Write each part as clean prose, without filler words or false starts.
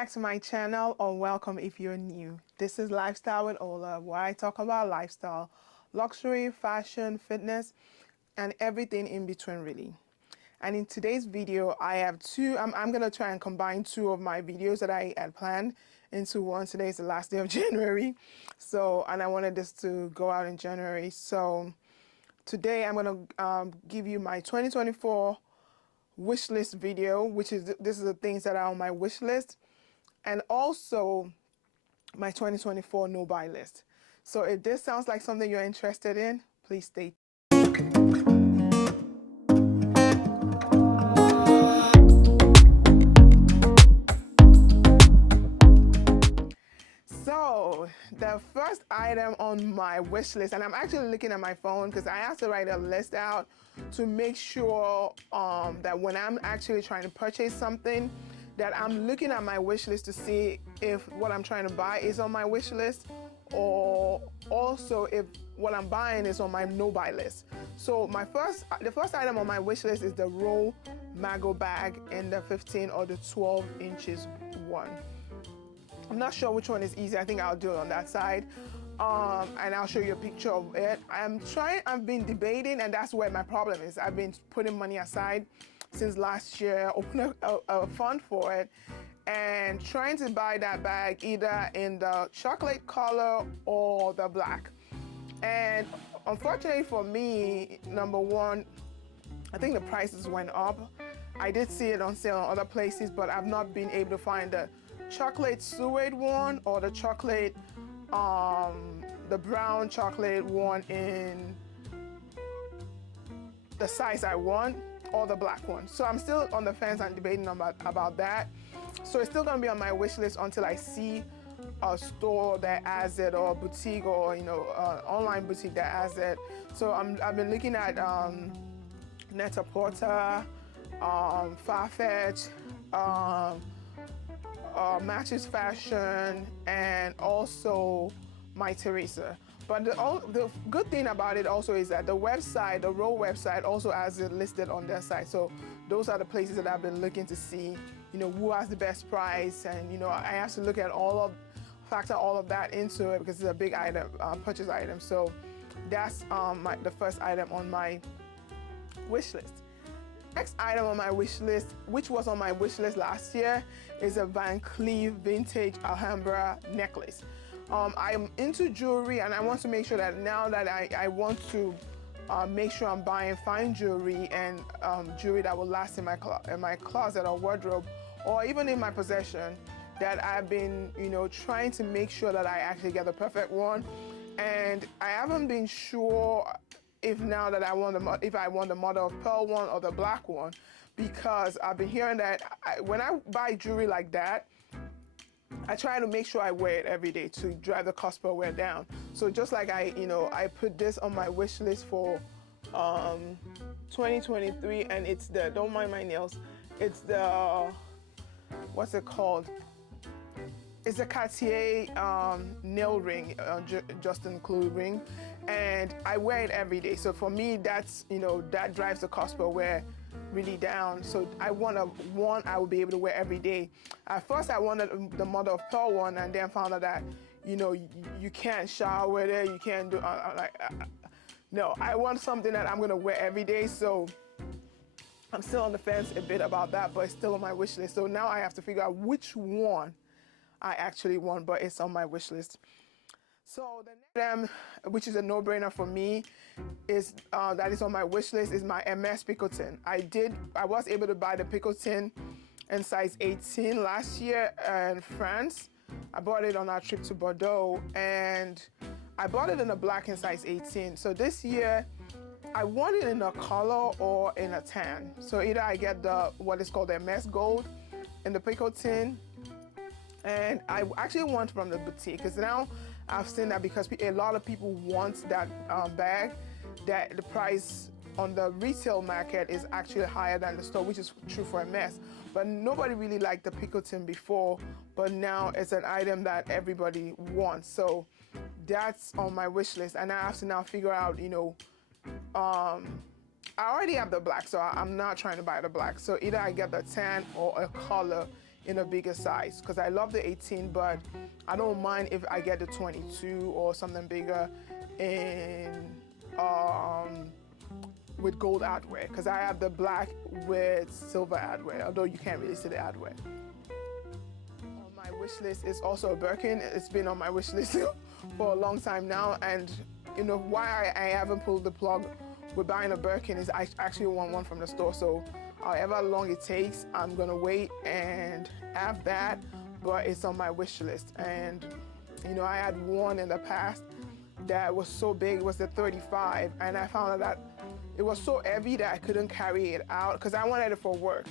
Back to my channel, or welcome if you're new. This is Lifestyle with Ola, where I talk about lifestyle, luxury, fashion, fitness, and everything in between, really. And in today's video, I have I'm going to try and combine two of my videos that I had planned into one. Today is the last day of January, and I wanted this to go out in January. So today I'm going to give you my 2024 wish list video, this is the things that are on my wish list, and also my 2024 no buy list. So if this sounds like something you're interested in, please stay. So the first item on my wish list, and I'm actually looking at my phone because I have to write a list out to make sure that when I'm actually trying to purchase something, that I'm looking at my wish list to see if what I'm trying to buy is on my wish list, or also if what I'm buying is on my no buy list. So the first item on my wish list is the Roll Mago bag in the 15 or the 12 inches one. I'm not sure which one is easy. I think I'll do it on that side. And I'll show you a picture of it. I've been debating, and that's where my problem is. I've been putting money aside since last year, opened a fund for it, and trying to buy that bag either in the chocolate color or the black. And unfortunately for me, number one, I think the prices went up. I did see it on sale in other places, but I've not been able to find the chocolate suede one or the chocolate, the brown chocolate one in the size I want, or the black one. So I'm still on the fence and debating about that. So it's still gonna be on my wish list until I see a store that has it, or a boutique, or online boutique that has it. So I've been looking at Net-a-Porter, Farfetch, Matches Fashion, and also My Teresa. But the good thing about it also is that the website, the Roll website, also has it listed on their site. So those are the places that I've been looking to see, who has the best price, and I have to look at factor all of that into it because it's a big item, purchase item. So that's the first item on my wish list. Next item on my wish list, which was on my wish list last year, is a Van Cleef vintage Alhambra necklace. I'm into jewelry, and I want to make sure that now that I want to make sure I'm buying fine jewelry and jewelry that will last in my closet or wardrobe, or even in my possession, that I've been trying to make sure that I actually get the perfect one. And I haven't been sure if I want the mother of pearl one or the black one, because I've been hearing that when I buy jewelry like that, I try to make sure I wear it every day to drive the cost per wear down. So just like I put this on my wish list for 2023, and it's don't mind my nails, it's the, what's it called? It's a Cartier nail ring, Justin Clue ring, and I wear it every day. So for me, that's that drives the cost per wear really down. So I want one I will be able to wear every day. At first, I wanted the mother of pearl one, and then found out that you can't shower with it, you can't do no. I want something that I'm gonna wear every day. So I'm still on the fence a bit about that, but it's still on my wish list. So now I have to figure out which one I actually want, but it's on my wish list. So the next item, which is a no-brainer for me, is that is on my wish list, is my MS Picotin. I was able to buy the Picotin in size 18 last year in France. I bought it on our trip to Bordeaux, and I bought it in a black in size 18. So this year, I want it in a color or in a tan. So either I get what is called the MS Gold in the Picotin, and I actually want from the boutique, because now I've seen that because a lot of people want that bag, that the price on the retail market is actually higher than the store, which is true for MS. But nobody really liked the Picotin before, but now it's an item that everybody wants. So that's on my wish list, and I have to now figure out, I already have the black, so I'm not trying to buy the black. So either I get the tan or a color in a bigger size, because I love the 18, but I don't mind if I get the 22 or something bigger in with gold adwear, because I have the black with silver adwear, although you can't really see the adwear. On my wish list is also a Birkin. It's been on my wish list for a long time now, and you know why I haven't pulled the plug with buying a Birkin is I actually want one from the store. So however long it takes, I'm gonna wait and have that, but it's on my wish list. And you know, I had one in the past that was so big, it was the 35, and I found out that it was so heavy that I couldn't carry it out because I wanted it for work.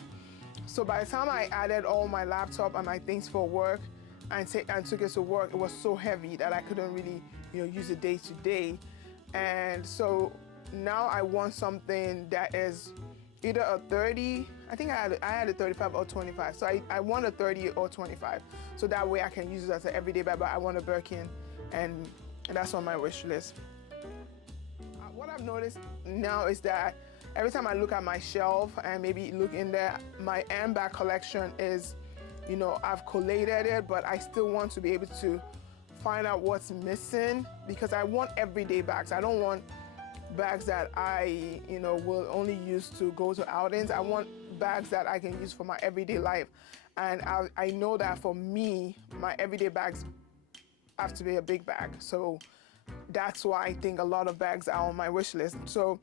So by the time I added all my laptop and my things for work and took it to work, it was so heavy that I couldn't really, you know, use it day to day. And so now I want something that is either a 30, I think I had a 35 or 25. So I want a 30 or 25. So that way I can use it as an everyday bag, but I want a Birkin, and that's on my wish list. What I've noticed now is that every time I look at my shelf and maybe look in there, my handbag collection is, you know, I've collated it, but I still want to be able to find out what's missing, because I want everyday bags. I don't want bags that I, you know, will only use to go to outings. I want bags that I can use for my everyday life. And I know that for me, my everyday bags have to be a big bag. So that's why I think a lot of bags are on my wish list. So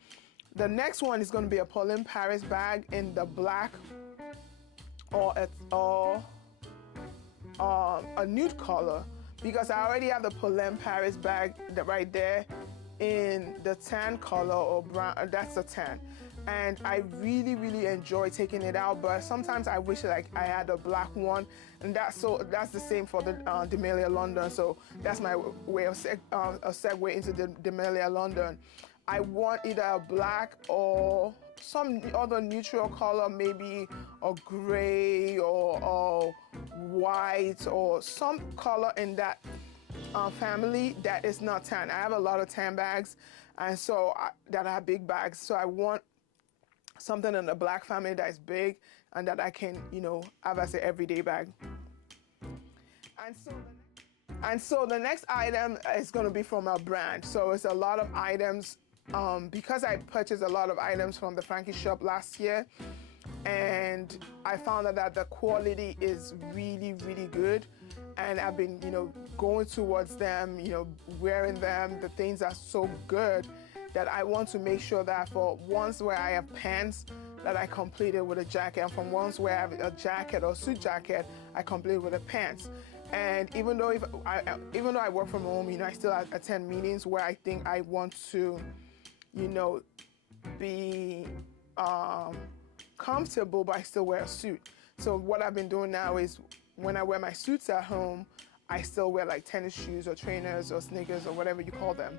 the next one is going to be a Pauline Paris bag in the black or a nude color, because I already have the Pauline Paris bag right there in the tan color or brown. That's the tan, and I really enjoy taking it out, but sometimes I wish like I had a black one, and that's the same for the Demalia London. So that's my way of a segue into the Demalia London. I want either a black or some other neutral color, maybe a gray or white or some color in that family that is not tan. I have a lot of tan bags, and so that are big bags. So I want something in the black family that is big and that I can, you know, have as an everyday bag. And so the next item is going to be from a brand. So it's a lot of items. Because I purchased a lot of items from the Frankie shop last year, and I found out that the quality is really good, and I've been, you know, going towards them, you know, wearing them. The things are so good that I want to make sure that for once where I have pants, that I complete it with a jacket, and from once where I have a jacket or suit jacket, I complete it with the pants. And even though I work from home, you know, I still attend meetings where I think I want to, you know, be comfortable, but I still wear a suit. So what I've been doing now is when I wear my suits at home, I still wear like tennis shoes or trainers or sneakers or whatever you call them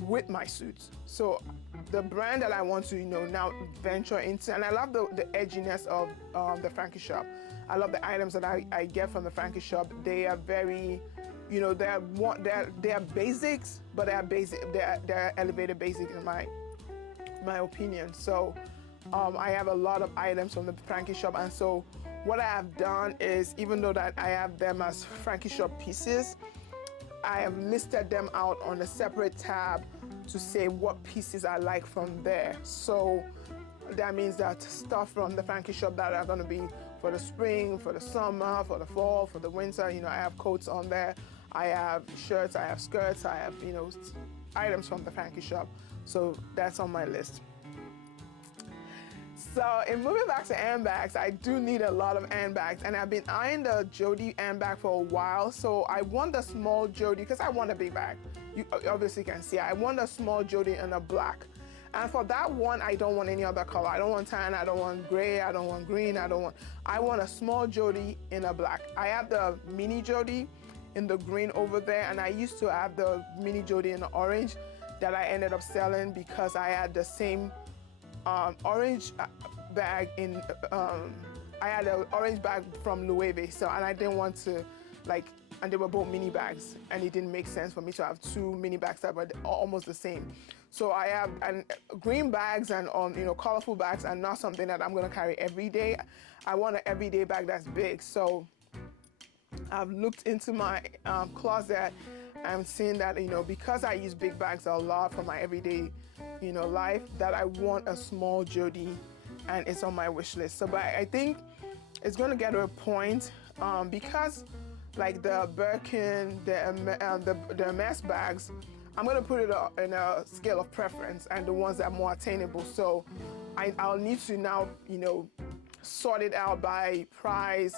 with my suits. So the brand that I want to, you know, now venture into, and I love the edginess of the Frankie shop. I love the items that I get from the Frankie shop. They are very, you know, they're basics, but they're elevated basics in my opinion. So I have a lot of items from the Frankie shop, and so what I have done is, even though that I have them as Frankie shop pieces, I have listed them out on a separate tab to say what pieces I like from there. So that means that stuff from the Frankie shop that are going to be for the spring, for the summer, for the fall, for the winter, you know, I have coats on there. I have shirts, I have skirts, I have, you know, items from the Frankie shop. So that's on my list. So in moving back to handbags, I do need a lot of handbags, and I've been eyeing the Jody handbag for a while. So I want the small Jody because I want a big bag. You obviously can see I want a small Jody in a black. And for that one, I don't want any other color. I don't want tan, I don't want gray, I don't want green, I want a small Jody in a black. I have the mini Jody in the green over there, and I used to have the mini Jody in the orange that I ended up selling because I had the same orange bag I had an orange bag from Loewe, so, and I didn't want to like and they were both mini bags, and it didn't make sense for me to have two mini bags that were almost the same. So I have green bags and colorful bags are not something that I'm gonna carry every day. I want an everyday bag that's big. So I've looked into my closet. I'm seeing that because I use big bags a lot for my everyday life, that I want a small Jody, and it's on my wish list. So but I think it's gonna get to a point because like the Birkin, the Hermes bags, I'm gonna put it in a scale of preference, and the ones that are more attainable. So I'll need to now sort it out by price,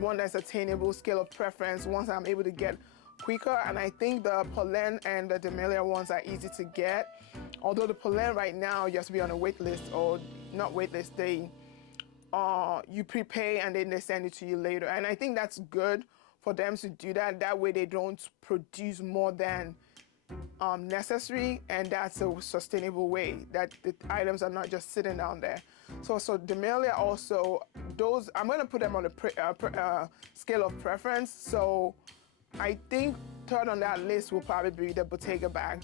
one that's attainable, scale of preference, ones I'm able to get quicker. And I think the Polen and the Damilia ones are easy to get. Although the Polen right now, you have to be on a wait list, or not wait list, you prepay and then they send it to you later. And I think that's good for them to do that. That way they don't produce more than necessary, and that's a sustainable way that the items are not just sitting down there. So Damilia also, those I'm going to put them on a scale of preference. So I think third on that list will probably be the Bottega bag,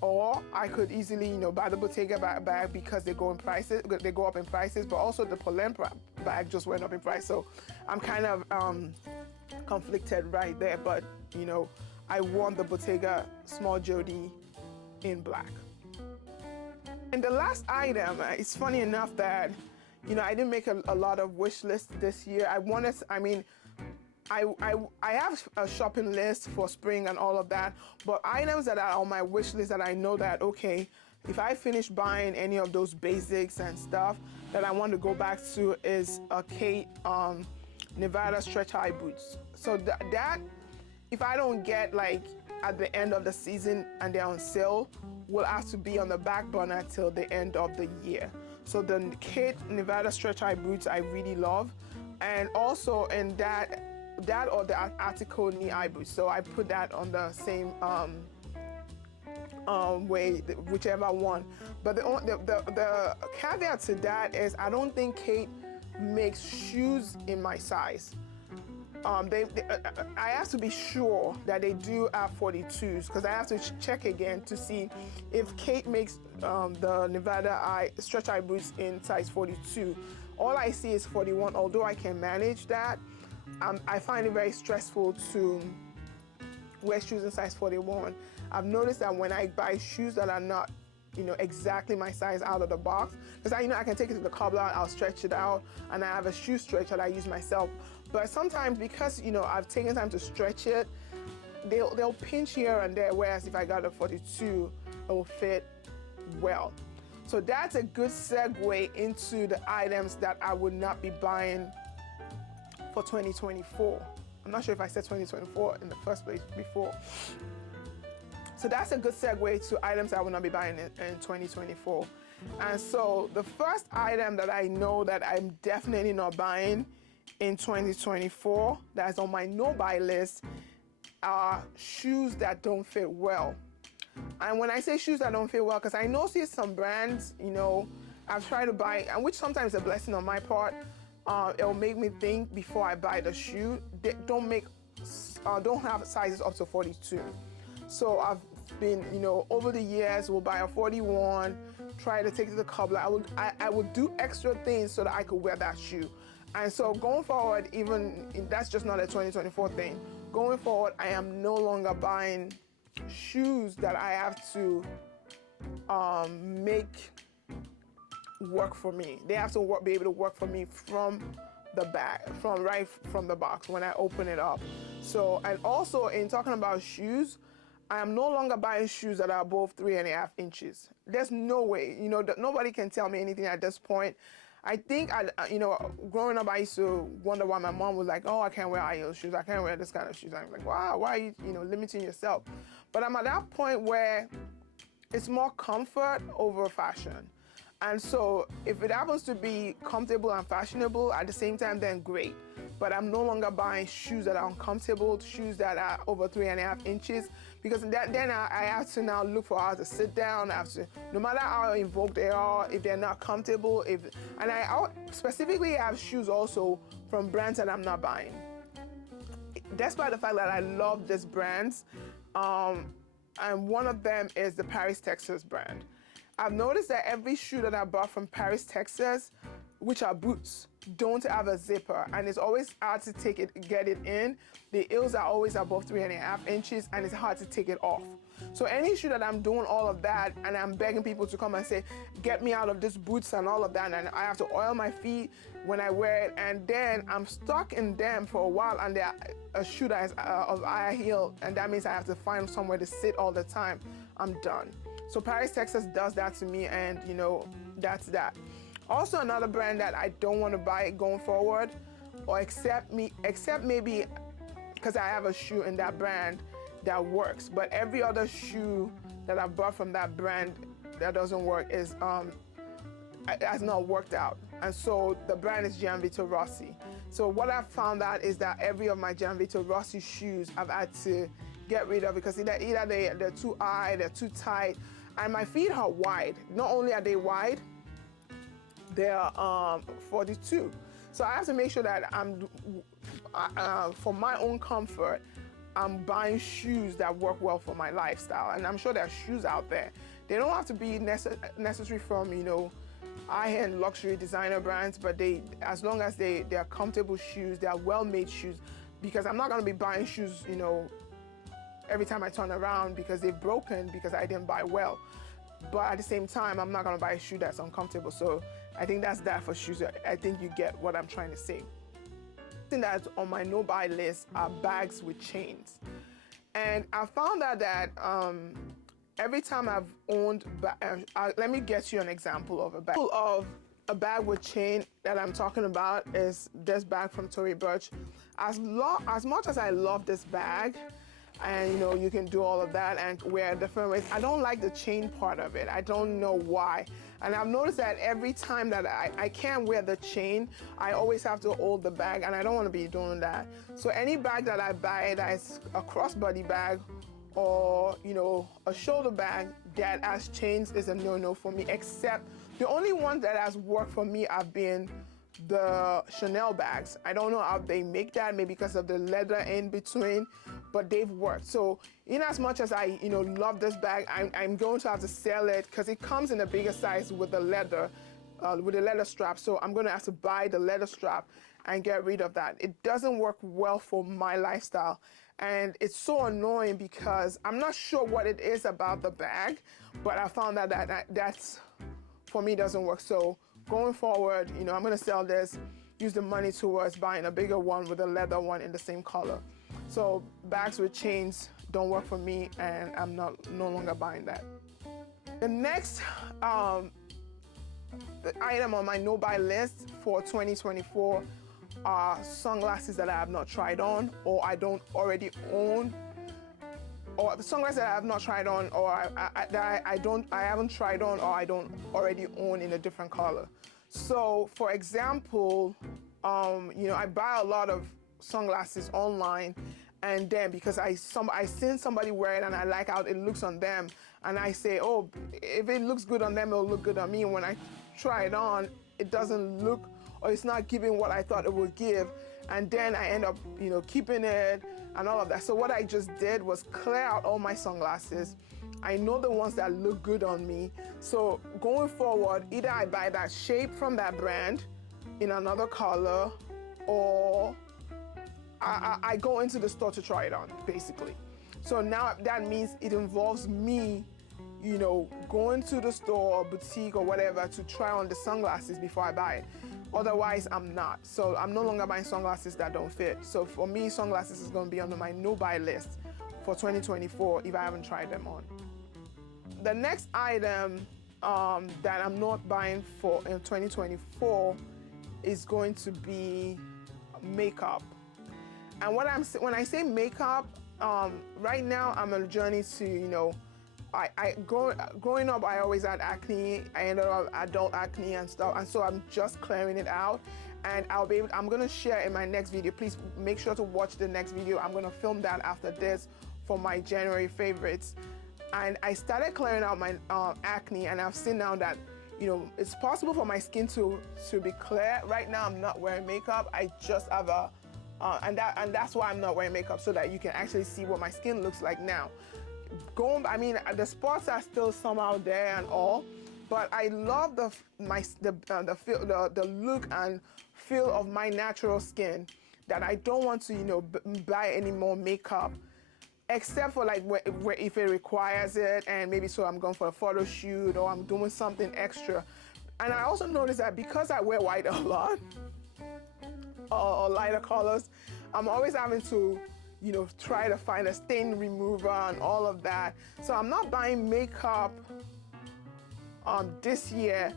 or I could easily buy the Bottega bag because they go up in prices, but also the Polen bag just went up in price. So I'm kind of conflicted right there, but I want the Bottega small Jody in black. And the last item, it's funny enough that I didn't make a lot of wish lists this year. I have a shopping list for spring and all of that, but items that are on my wish list that I know that, okay, if I finish buying any of those basics and stuff, that I want to go back to is a Kate Nevada stretch high boots. So that if I don't get like at the end of the season and they're on sale, will have to be on the back burner till the end of the year. So the Kate Nevada stretch high boots I really love, and also in that or the Article knee-high boots. So I put that on the same way, whichever one. But the caveat to that is I don't think Kate makes shoes in my size. I have to be sure that they do have 42s, because I have to check again to see if Kate makes the Nevada stretch high boots in size 42. All I see is 41, although I can manage that. I find it very stressful to wear shoes in size 41. I've noticed that when I buy shoes that are not exactly my size out of the box, because I can take it to the cobbler, I'll stretch it out, and I have a shoe stretch that I use myself. But sometimes because I've taken time to stretch it, they'll pinch here and there, whereas if I got a 42, it will fit well. So that's a good segue into the items that I would not be buying for 2024. I'm not sure if I said 2024 in the first place before. So that's a good segue to items I will not be buying in 2024. And so the first item that I know that I'm definitely not buying in 2024, that's on my no-buy list, are shoes that don't fit well. And when I say shoes that don't fit well, because I know see some brands, I've tried to buy, and which sometimes is a blessing on my part, it'll make me think before I buy the shoe. They don't have sizes up to 42. So I've been, over the years, we'll buy a 41, try to take it to the cobbler. I would do extra things so that I could wear that shoe. And so going forward, that's just not a 2024 thing. Going forward, I am no longer buying shoes that I have to make work for me. They have to be able to work for me from the bag, right from the box when I open it up. So, and also in talking about shoes, I am no longer buying shoes that are above 3.5 inches. There's no way, nobody can tell me anything at this point. I think, growing up, I used to wonder why my mom was like, oh, I can't wear high heel shoes. I can't wear this kind of shoes. I'm like, wow, why are you, limiting yourself? But I'm at that point where it's more comfort over fashion. And so if it happens to be comfortable and fashionable at the same time, then great. But I'm no longer buying shoes that are uncomfortable, shoes that are over 3.5 inches, because then I have to now look for how to sit down. I have to, no matter how invoked they are, if they're not comfortable, and I specifically have shoes also from brands that I'm not buying. despite the fact that I love these brands, and one of them is the Paris, Texas brand. I've noticed that every shoe that I bought from Paris, Texas, which are boots, don't have a zipper, and it's always hard to get it in. The heels are always above 3.5 inches, and it's hard to take it off. So any shoe that I'm doing all of that, and I'm begging people to come and say, get me out of these boots and all of that, and I have to oil my feet when I wear it, and then I'm stuck in them for a while, and they're a shoe that is of high heel, and that means I have to find somewhere to sit all the time. I'm done. So Paris, Texas does that to me, and you know, that's that. Also, another brand that I don't want to buy going forward, or except maybe because I have a shoe in that brand that works, but every other shoe that I've bought from that brand that doesn't work has not worked out. And so the brand is Gianvito Rossi. So what I've found out is that every of my Gianvito Rossi shoes I've had to get rid of because either they're too high, they're too tight, and my feet are wide. Not only are they wide, they're 42. So I have to make sure that for my own comfort, I'm buying shoes that work well for my lifestyle. And I'm sure there are shoes out there. They don't have to be necessary from, you know, high-end luxury designer brands, but as long as they're comfortable shoes, they're well-made shoes, because I'm not gonna be buying shoes, you know, every time I turn around because they're broken because I didn't buy well. But at the same time, I'm not gonna buy a shoe that's uncomfortable. So I think that's that for shoes. I think you get what I'm trying to say. Thing that's on my no-buy list are bags with chains. And I found out that every time I've owned, let me get you an example of a bag. A bag with chain that I'm talking about is this bag from Tory Burch. As much as I love this bag, and you know, you can do all of that and wear different ways, I don't like the chain part of it. I don't know why. And I've noticed that every time that I can't wear the chain, I always have to hold the bag, and I don't want to be doing that. So any bag that I buy that is a crossbody bag or, you know, a shoulder bag that has chains is a no-no for me, except the only ones that has worked for me have been the Chanel bags. I don't know how they make that, maybe because of the leather in between, but they've worked. So in as much as I, you know, love this bag, I'm going to have to sell it because it comes in a bigger size with the leather strap. So I'm going to have to buy the leather strap and get rid of that. It doesn't work well for my lifestyle. And it's so annoying because I'm not sure what it is about the bag, but I found out that that's, for me, doesn't work. So going forward, you know, I'm gonna sell this, use the money towards buying a bigger one with a leather one in the same color. So bags with chains don't work for me, and I'm no longer buying that. The next the item on my no-buy list for 2024 are sunglasses that I have not tried on, or I don't already own, or sunglasses that I have not tried on, or I haven't tried on, or I don't already own in a different color. So, for example, you know, I buy a lot of sunglasses online, and then because I seen somebody wear it and I like how it looks on them, and I say, oh, if it looks good on them, it'll look good on me. And when I try it on, it doesn't look, or it's not giving what I thought it would give, and then I end up, you know, keeping it and all of that. So what I just did was clear out all my sunglasses. I know the ones that look good on me. So going forward, either I buy that shape from that brand in another color, or I go into the store to try it on, basically. So now that means it involves me, you know, going to the store or boutique or whatever to try on the sunglasses before I buy it. Otherwise, I'm not. So I'm no longer buying sunglasses that don't fit. So for me, sunglasses is going to be on my no-buy list for 2024 if I haven't tried them on. The next item that I'm not buying for in 2024 is going to be makeup. And when I say makeup, right now I'm on a journey to, you know, growing up, I always had acne. I ended up adult acne and stuff, and so I'm just clearing it out. And I'm gonna share in my next video. Please make sure to watch the next video. I'm gonna film that after this for my January favorites. And I started clearing out my acne, and I've seen now that, you know, it's possible for my skin to be clear. Right now, I'm not wearing makeup. I just have a And that's why I'm not wearing makeup, so that you can actually see what my skin looks like now. I mean, the spots are still somehow there and all, but I love the look and feel of my natural skin, that I don't want to, buy any more makeup, except for like where if it requires it, and maybe so I'm going for a photo shoot or I'm doing something extra. And I also noticed that because I wear white a lot, or lighter colors, I'm always having to, try to find a stain remover and all of that. So I'm not buying makeup this year,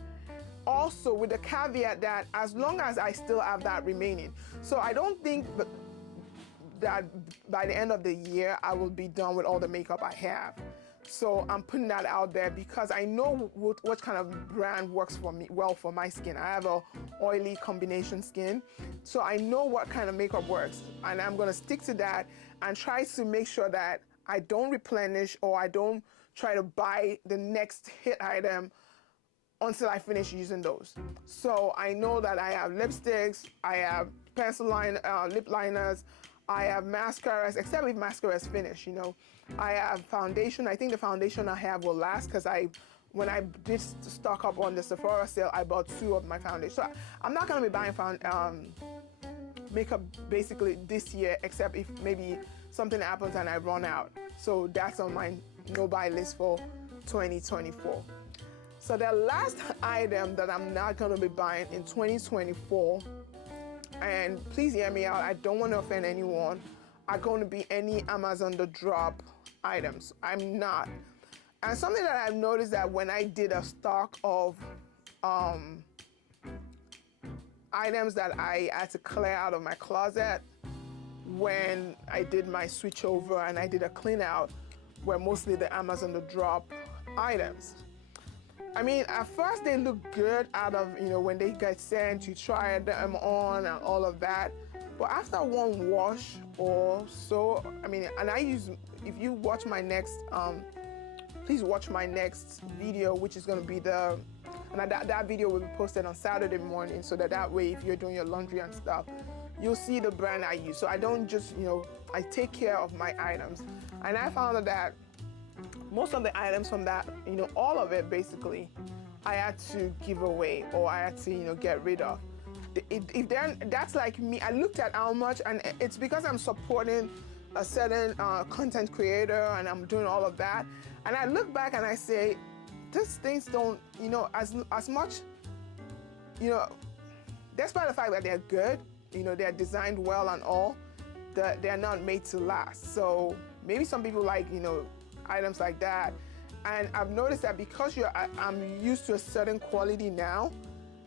also with the caveat that as long as I still have that remaining. So I don't think that by the end of the year I will be done with all the makeup I have. So I'm putting that out there because I know what kind of brand works for me, well for my skin. I have a oily combination skin, so I know what kind of makeup works, and I'm gonna stick to that and try to make sure that I don't replenish, or I don't try to buy the next hit item until I finish using those. So I know that I have lipsticks, I have pencil lip liners, I have mascaras, except if mascara is finished, I have foundation. I think the foundation I have will last, because when I did stock up on the Sephora sale, I bought 2 of my foundation. So I'm not gonna be buying makeup basically this year, except if maybe something happens and I run out. So that's on my no-buy list for 2024. So the last item that I'm not gonna be buying in 2024, and please hear me out, I don't want to offend anyone, are going to be any Amazon the drop items. I'm not. And something that I've noticed, that when I did a stock of items that I had to clear out of my closet, when I did my switch over and I did a clean out, were mostly the Amazon the drop items. I mean, at first they look good out of, when they get sent, you try them on and all of that. But after one wash or so, I mean, and if you watch my next, please watch my next video, which is going to be that video will be posted on Saturday morning, so that way if you're doing your laundry and stuff, you'll see the brand I use. So I don't just, I take care of my items. And I found that most of the items from that, all of it basically, I had to give away, or I had to, get rid of. That's like me. I looked at how much, and it's because I'm supporting a certain content creator and I'm doing all of that. And I look back and I say, these things don't, as much, despite the fact that they're good, they're designed well and all, they're not made to last. So maybe some people like, items like that. And I've noticed that because I'm used to a certain quality now,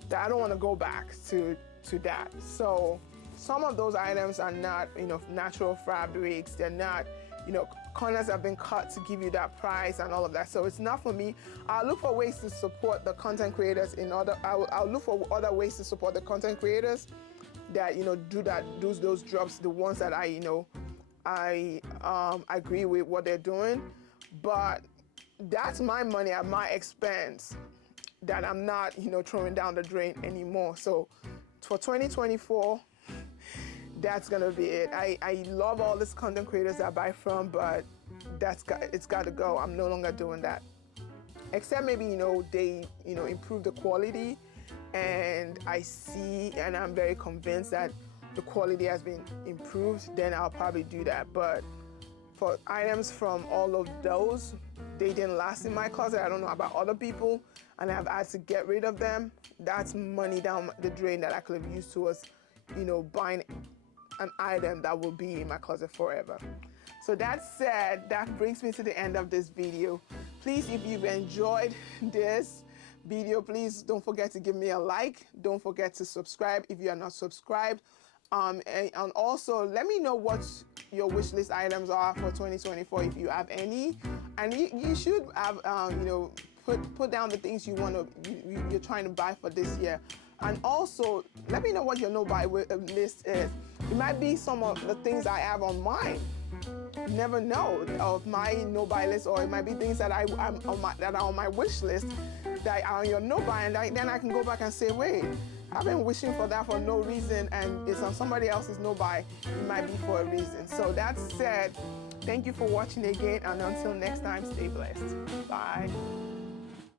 that I don't want to go back to that. So some of those items are not, natural fabrics. They're not, corners have been cut to give you that price and all of that. So it's not for me. I'll look for ways to support the content creators I'll look for other ways to support the content creators that, do those drops, the ones that I agree with what they're doing. But that's my money at my expense that I'm not, throwing down the drain anymore. So for 2024, that's gonna be it. I love all these content creators I buy from, but it's got to go. I'm no longer doing that. Except maybe, they, improve the quality, and I see, and I'm very convinced that the quality has been improved, then I'll probably do that. But for items from all of those, they didn't last in my closet. I don't know about other people, and I've had to get rid of them. That's money down the drain that I could have used towards, buying an item that will be in my closet forever. So that said, that brings me to the end of this video. Please, if you've enjoyed this video, please don't forget to give me a like. Don't forget to subscribe if you are not subscribed. And also let me know what your wish list items are for 2024 if you have any. And you should have, put down the things you're trying to buy for this year. And also, let me know what your no-buy list is. It might be some of the things I have on mine. You never know of my no-buy list, or it might be things that that are on my wish list that are on your no-buy, and then I can go back and say, wait, I've been wishing for that for no reason, and it's on somebody else's no buy. It might be for a reason. So that said, thank you for watching again, and until next time, stay blessed. Bye.